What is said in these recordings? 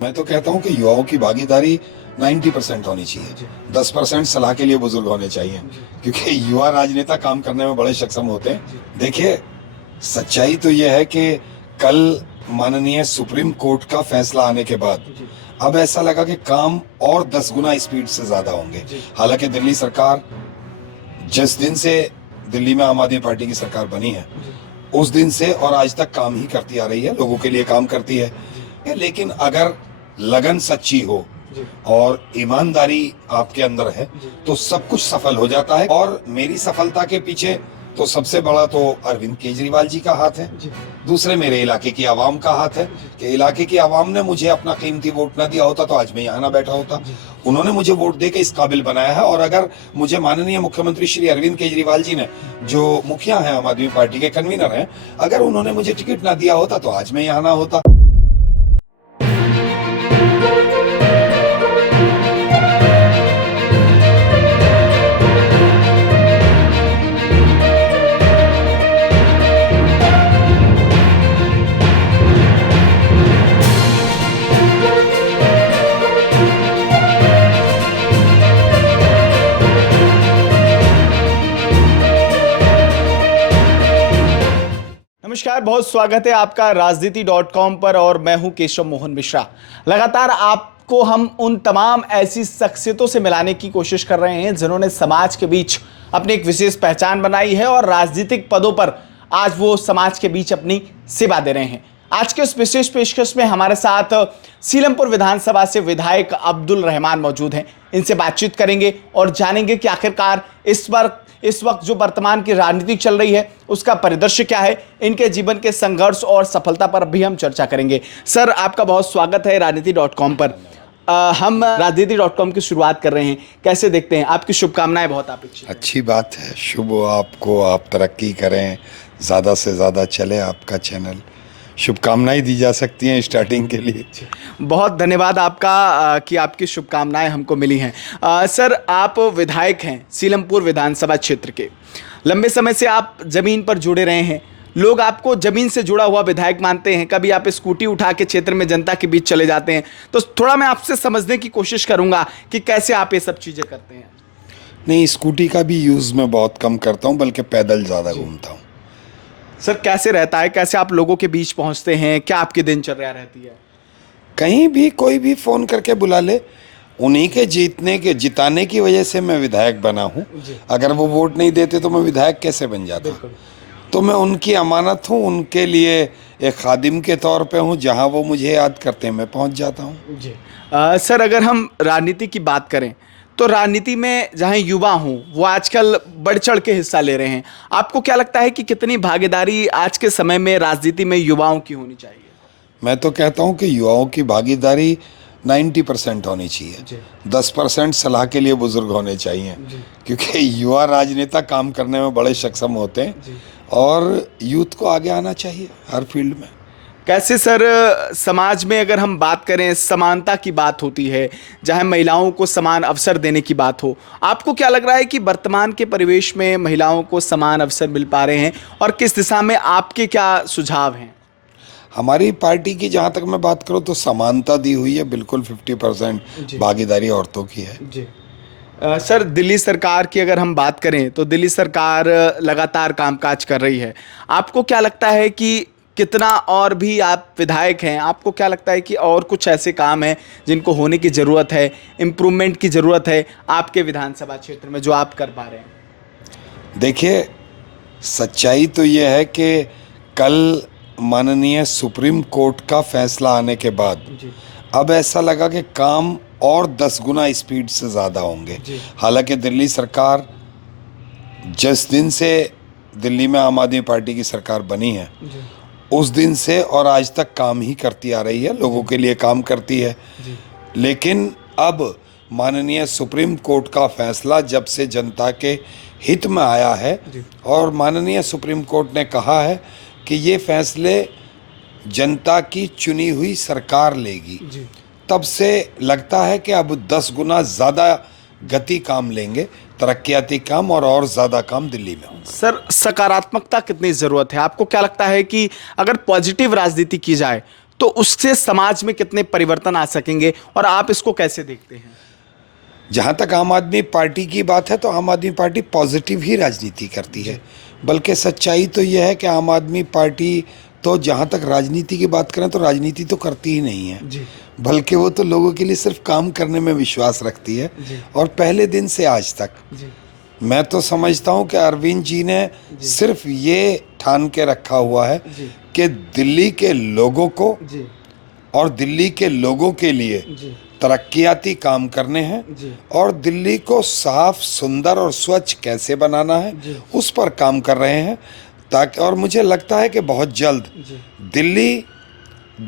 मैं तो कहता हूँ कि युवाओं की भागीदारी 90% होनी चाहिए। 10% सलाह के लिए बुजुर्ग होने चाहिए, क्योंकि युवा राजनेता काम करने में बड़े सक्षम होते हैं। देखिए, सच्चाई तो यह है कि कल माननीय सुप्रीम कोर्ट का फैसला आने के बाद अब ऐसा लगा कि काम और 10 गुना स्पीड से ज्यादा होंगे। हालांकि दिल्ली सरकार, जिस दिन से दिल्ली में आम आदमी पार्टी की सरकार बनी है, उस दिन से और आज तक काम ही करती आ रही है, लोगों के लिए काम करती है। लेकिन अगर लगन सच्ची हो और ईमानदारी आपके अंदर है तो सब कुछ सफल हो जाता है। और मेरी सफलता के पीछे तो सबसे बड़ा तो अरविंद केजरीवाल जी का हाथ है, दूसरे मेरे इलाके की आवाम का हाथ है कि इलाके की आवाम ने मुझे अपना कीमती वोट ना दिया होता तो आज मैं यहाँ ना बैठा होता। उन्होंने मुझे वोट देके इस काबिल बनाया है। और अगर मुझे माननीय मुख्यमंत्री श्री अरविंद केजरीवाल जी ने, जो मुखिया हैं, आम आदमी पार्टी के कन्वीनर हैं, अगर उन्होंने मुझे टिकट ना दिया होता तो आज मैं यहाँ ना होता। नमस्कार, बहुत स्वागत है आपका राजनीति.com पर और मैं हूं केशव मोहन मिश्रा। लगातार आपको हम उन तमाम ऐसी शख्सियतों से मिलाने की कोशिश कर रहे हैं जिन्होंने समाज के बीच अपनी एक विशेष पहचान बनाई है और राजनीतिक पदों पर आज वो समाज के बीच अपनी सेवा दे रहे हैं। आज के उस विशेष पेशकश में हमारे साथ सीलमपुर विधानसभा से विधायक अब्दुल रहमान मौजूद हैं। इनसे बातचीत करेंगे और जानेंगे कि आखिरकार इस वक्त जो वर्तमान की राजनीति चल रही है उसका परिदृश्य क्या है। इनके जीवन के संघर्ष और सफलता पर भी हम चर्चा करेंगे। सर, आपका बहुत स्वागत है राजनीति.com पर। हम राजनीति.com की शुरुआत कर रहे हैं, कैसे देखते हैं? आपकी शुभकामनाएं बहुत आप अच्छी बात है, शुभ हो आपको, आप तरक्की करें, ज़्यादा से ज़्यादा चले आपका चैनल। शुभकामनाएं दी जा सकती हैं स्टार्टिंग के लिए। बहुत धन्यवाद आपका कि आपकी शुभकामनाएं हमको मिली हैं। सर, आप विधायक हैं सीलमपुर विधानसभा क्षेत्र के। लंबे समय से आप ज़मीन पर जुड़े रहे हैं। लोग आपको ज़मीन से जुड़ा हुआ विधायक मानते हैं। कभी आप स्कूटी उठा के क्षेत्र में जनता के बीच चले जाते हैं, तो थोड़ा मैं आपसे समझने की कोशिश करूँगा कि कैसे आप ये सब चीज़ें करते हैं। नहीं, स्कूटी का भी यूज़ मैं बहुत कम करता हूँ, बल्कि पैदल ज़्यादा घूमता हूँ। सर, कैसे रहता है, कैसे आप लोगों के बीच पहुँचते हैं, क्या आपकी दिनचर्या रहती है? कहीं भी कोई भी फ़ोन करके बुला ले, उन्हीं के जिताने की वजह से मैं विधायक बना हूँ। अगर वो वोट नहीं देते तो मैं विधायक कैसे बन जाता? तो मैं उनकी अमानत हूँ, उनके लिए एक खादिम के तौर पे हूँ। जहाँ वो मुझे याद करते हैं मैं पहुँच जाता हूँ। जी। सर, अगर हम राजनीति की बात करें तो राजनीति में जहाँ युवा हों वो आजकल बढ़ चढ़ के हिस्सा ले रहे हैं। आपको क्या लगता है कि कितनी भागीदारी आज के समय में राजनीति में युवाओं की होनी चाहिए? मैं तो कहता हूँ कि युवाओं की भागीदारी 90% होनी चाहिए। 10% सलाह के लिए बुजुर्ग होने चाहिए, क्योंकि युवा राजनेता काम करने में बड़े सक्षम होते हैं और यूथ को आगे आना चाहिए हर फील्ड में। कैसे सर, समाज में अगर हम बात करें, समानता की बात होती है, जहां महिलाओं को समान अवसर देने की बात हो, आपको क्या लग रहा है कि वर्तमान के परिवेश में महिलाओं को समान अवसर मिल पा रहे हैं और किस दिशा में आपके क्या सुझाव हैं? हमारी पार्टी की जहाँ तक मैं बात करूँ तो समानता दी हुई है, बिल्कुल 50% भागीदारी औरतों की है। जी। सर, दिल्ली सरकार की अगर हम बात करें तो दिल्ली सरकार लगातार कामकाज कर रही है। आपको क्या लगता है कि कितना और भी आप विधायक हैं, आपको क्या लगता है कि और कुछ ऐसे काम हैं जिनको होने की ज़रूरत है, इम्प्रूवमेंट की ज़रूरत है आपके विधानसभा क्षेत्र में जो आप कर पा रहे हैं? देखिए, सच्चाई तो ये है कि कल माननीय सुप्रीम कोर्ट का फैसला आने के बाद अब ऐसा लगा कि काम और 10 गुना स्पीड से ज़्यादा होंगे। हालांकि दिल्ली सरकार, जिस दिन से दिल्ली में आम आदमी पार्टी की सरकार बनी है, उस दिन से और आज तक काम ही करती आ रही है, लोगों के लिए काम करती है। लेकिन अब माननीय सुप्रीम कोर्ट का फैसला जब से जनता के हित में आया है और माननीय सुप्रीम कोर्ट ने कहा है कि ये फैसले जनता की चुनी हुई सरकार लेगी, तब से लगता है कि अब 10 गुना ज़्यादा गति काम लेंगे, तरक्याती काम और ज़्यादा काम दिल्ली में होंगे। सर, सकारात्मकता कितनी ज़रूरत है? आपको क्या लगता है कि अगर पॉजिटिव राजनीति की जाए तो उससे समाज में कितने परिवर्तन आ सकेंगे और आप इसको कैसे देखते हैं? जहाँ तक आम आदमी पार्टी की बात है तो आम आदमी पार्टी पॉजिटिव ही राजनीति करती है, बल्कि सच्चाई तो यह है कि आम आदमी पार्टी तो जहाँ तक राजनीति की बात करें तो राजनीति तो करती ही नहीं है, बल्कि वो तो लोगों के लिए सिर्फ काम करने में विश्वास रखती है। और पहले दिन से आज तक मैं तो समझता हूँ कि अरविंद जी ने सिर्फ ये ठान के रखा हुआ है कि दिल्ली के लोगों को और दिल्ली के लोगों के लिए तरक्याती काम करने हैं और दिल्ली को साफ, सुंदर और स्वच्छ कैसे बनाना है उस पर काम कर रहे हैं, ताकि और मुझे लगता है कि बहुत जल्द दिल्ली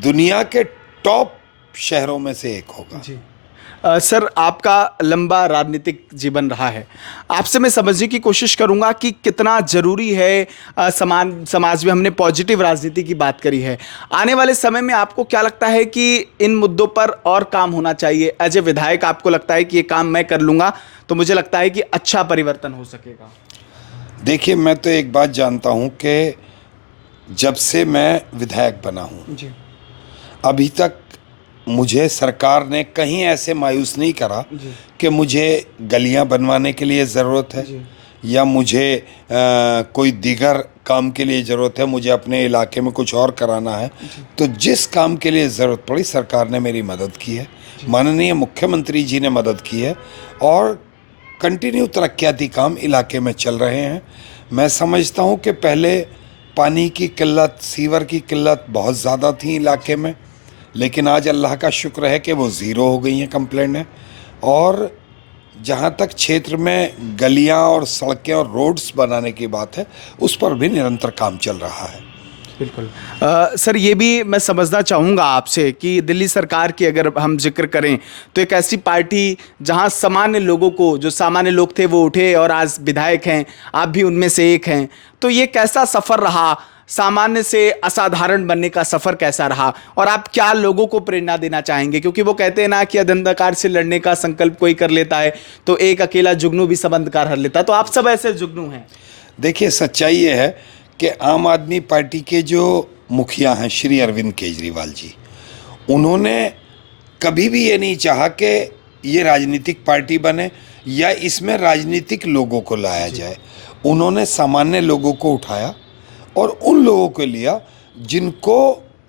दुनिया के टॉप शहरों में से एक होगा। सर, आपका लंबा राजनीतिक जीवन रहा है, आपसे मैं समझने की कोशिश करूंगा कि कितना ज़रूरी है समाज में, हमने पॉजिटिव राजनीति की बात करी है, आने वाले समय में आपको क्या लगता है कि इन मुद्दों पर और काम होना चाहिए? एज ए विधायक आपको लगता है कि ये काम मैं कर लूँगा तो मुझे लगता है कि अच्छा परिवर्तन हो सकेगा? देखिए, मैं तो एक बात जानता हूँ कि जब से मैं विधायक बना हूँ अभी तक मुझे सरकार ने कहीं ऐसे मायूस नहीं करा कि मुझे गलियां बनवाने के लिए ज़रूरत है या मुझे कोई दीगर काम के लिए ज़रूरत है, मुझे अपने इलाके में कुछ और कराना है। तो जिस काम के लिए ज़रूरत पड़ी सरकार ने मेरी मदद की है, माननीय मुख्यमंत्री जी ने मदद की है और कंटिन्यू तरक्याती काम इलाके में चल रहे हैं। मैं समझता हूँ कि पहले पानी की किल्लत, सीवर की किल्लत बहुत ज़्यादा थी इलाके में, लेकिन आज अल्लाह का शुक्र है कि वो ज़ीरो हो गई हैं कंप्लेंट। और जहाँ तक क्षेत्र में गलियाँ और सड़कें और रोड्स बनाने की बात है उस पर भी निरंतर काम चल रहा है। बिल्कुल। सर, ये भी मैं समझना चाहूँगा आपसे कि दिल्ली सरकार की अगर हम जिक्र करें तो एक ऐसी पार्टी जहाँ सामान्य लोगों को, जो सामान्य लोग थे वो उठे और आज विधायक हैं, आप भी उनमें से एक हैं, तो ये कैसा सफ़र रहा? सामान्य से असाधारण बनने का सफ़र कैसा रहा और आप क्या लोगों को प्रेरणा देना चाहेंगे? क्योंकि वो कहते हैं ना कि अंधकार से लड़ने का संकल्प कोई कर लेता है तो एक अकेला जुगनू भी सब अंधकार हर लेता है, तो आप सब ऐसे जुगनू हैं। देखिए, सच्चाई ये है कि आम आदमी पार्टी के जो मुखिया हैं श्री अरविंद केजरीवाल जी, उन्होंने कभी भी ये नहीं चाहा कि ये राजनीतिक पार्टी बने या इसमें राजनीतिक लोगों को लाया जाए। उन्होंने सामान्य लोगों को उठाया और उन लोगों को लिया जिनको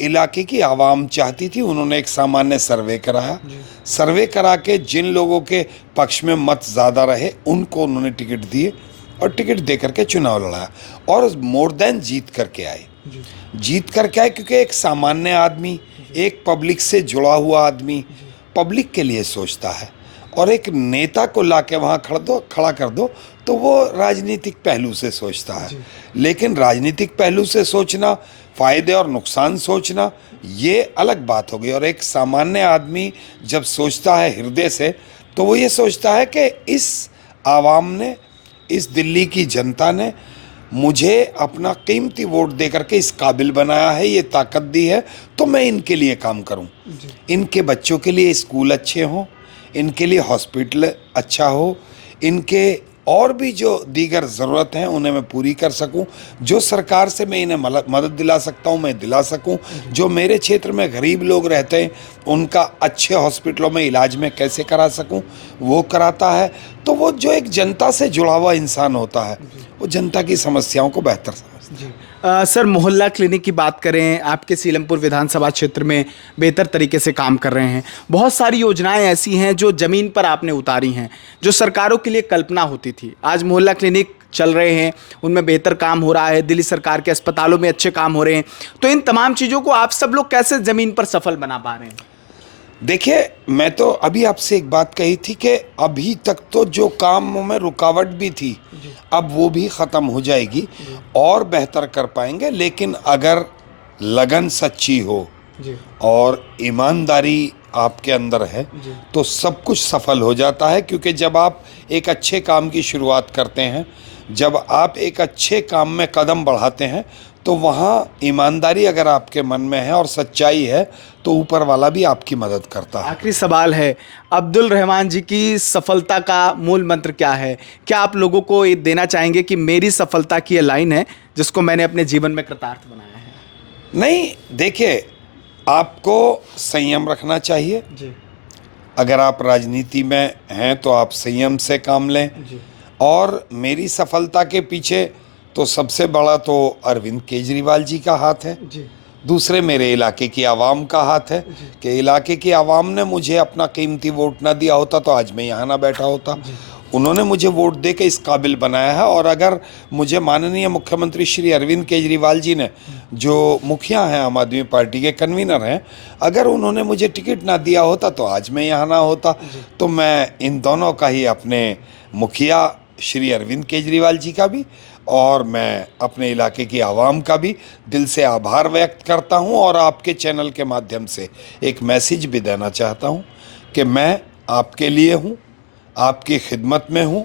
इलाके की आवाम चाहती थी। उन्होंने एक सामान्य सर्वे कराया, सर्वे करा के जिन लोगों के पक्ष में मत ज़्यादा रहे उनको उन्होंने टिकट दिए और टिकट दे करके चुनाव लड़ाया और मोर देन जीत करके आए। क्योंकि एक सामान्य आदमी, एक पब्लिक से जुड़ा हुआ आदमी पब्लिक के लिए सोचता है और एक नेता को लाके वहाँ खड़ा कर दो तो वो राजनीतिक पहलू से सोचता है। लेकिन राजनीतिक पहलू से सोचना, फ़ायदे और नुकसान सोचना, ये अलग बात हो गई। और एक सामान्य आदमी जब सोचता है हृदय से तो वो ये सोचता है कि इस आवाम ने, इस दिल्ली की जनता ने मुझे अपना कीमती वोट दे करके इस काबिल बनाया है, ये ताकत दी है, तो मैं इनके लिए काम करूं। इनके बच्चों के लिए स्कूल अच्छे हों, इनके लिए हॉस्पिटल अच्छा हो, इनके और भी जो दीगर ज़रूरत हैं उन्हें मैं पूरी कर सकूं। जो सरकार से मैं इन्हें मदद दिला सकता हूं मैं दिला सकूं। जो मेरे क्षेत्र में गरीब लोग रहते हैं उनका अच्छे हॉस्पिटलों में इलाज में कैसे करा सकूं वो कराता है। तो वो जो एक जनता से जुड़ा हुआ इंसान होता है वो जनता की समस्याओं को बेहतर समझता है। सर, मोहल्ला क्लिनिक की बात करें, आपके सीलमपुर विधानसभा क्षेत्र में बेहतर तरीके से काम कर रहे हैं। बहुत सारी योजनाएं ऐसी हैं जो ज़मीन पर आपने उतारी हैं, जो सरकारों के लिए कल्पना होती थी। आज मोहल्ला क्लिनिक चल रहे हैं, उनमें बेहतर काम हो रहा है, दिल्ली सरकार के अस्पतालों में अच्छे काम हो रहे हैं। तो इन तमाम चीज़ों को आप सब लोग कैसे ज़मीन पर सफल बना पा रहे हैं? देखिए, मैं तो अभी आपसे एक बात कही थी कि अभी तक तो जो कामों में रुकावट भी थी अब वो भी ख़त्म हो जाएगी और बेहतर कर पाएंगे। लेकिन अगर लगन सच्ची हो और ईमानदारी आपके अंदर है तो सब कुछ सफल हो जाता है। क्योंकि जब आप एक अच्छे काम की शुरुआत करते हैं, जब आप एक अच्छे काम में कदम बढ़ाते हैं तो वहाँ ईमानदारी अगर आपके मन में है और सच्चाई है तो ऊपर वाला भी आपकी मदद करता है। आखिरी सवाल है, अब्दुल रहमान जी की सफलता का मूल मंत्र क्या है? क्या आप लोगों को ये देना चाहेंगे कि मेरी सफलता की ये लाइन है जिसको मैंने अपने जीवन में कृतार्थ बनाया है? नहीं, देखिए, आपको संयम रखना चाहिए। जी अगर आप राजनीति में हैं तो आप संयम से काम लें। जी और मेरी सफलता के पीछे तो सबसे बड़ा तो अरविंद केजरीवाल जी का हाथ है। जी दूसरे मेरे इलाके की आवाम का हाथ है कि इलाके की आवाम ने मुझे अपना कीमती वोट ना दिया होता तो आज मैं यहाँ ना बैठा होता। उन्होंने मुझे वोट दे के इस काबिल बनाया है। और अगर मुझे माननीय मुख्यमंत्री श्री अरविंद केजरीवाल जी ने, जो मुखिया हैं आम आदमी पार्टी के कन्वीनर हैं, अगर उन्होंने मुझे टिकट ना दिया होता तो आज मैं यहाँ ना होता। तो मैं इन दोनों का ही, अपने मुखिया श्री अरविंद केजरीवाल जी का भी और मैं अपने इलाके की आवाम का भी दिल से आभार व्यक्त करता हूं। और आपके चैनल के माध्यम से एक मैसेज भी देना चाहता हूं कि मैं आपके लिए हूं, आपकी खिदमत में हूं।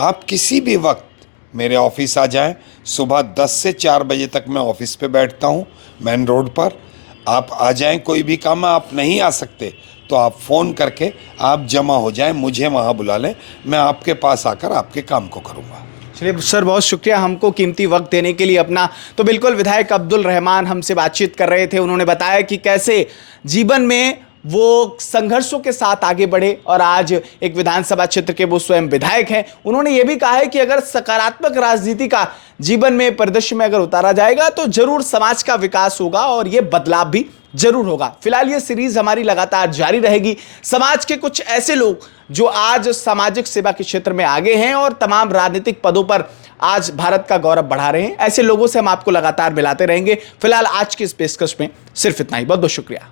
आप किसी भी वक्त मेरे ऑफिस आ जाएं। सुबह 10 से 4 बजे तक मैं ऑफिस पे बैठता हूं, मेन रोड पर। आप आ जाएं, कोई भी काम में आप नहीं आ सकते तो आप फ़ोन करके आप जमा हो जाएं, मुझे वहाँ बुला लें, मैं आपके पास आकर आपके काम को करूँगा। चलिए सर, बहुत शुक्रिया हमको कीमती वक्त देने के लिए अपना। तो बिल्कुल विधायक अब्दुल रहमान हमसे बातचीत कर रहे थे। उन्होंने बताया कि कैसे जीवन में वो संघर्षों के साथ आगे बढ़े और आज एक विधानसभा क्षेत्र के वो स्वयं विधायक हैं। उन्होंने ये भी कहा है कि अगर सकारात्मक राजनीति का जीवन में परिदृश्य में अगर उतारा जाएगा तो जरूर समाज का विकास होगा और ये बदलाव भी जरूर होगा। फिलहाल ये सीरीज हमारी लगातार जारी रहेगी। समाज के कुछ ऐसे लोग जो आज सामाजिक सेवा के क्षेत्र में आगे हैं और तमाम राजनीतिक पदों पर आज भारत का गौरव बढ़ा रहे हैं, ऐसे लोगों से हम आपको लगातार मिलाते रहेंगे। फिलहाल आज की इस पेशकश में सिर्फ इतना ही। बहुत बहुत शुक्रिया।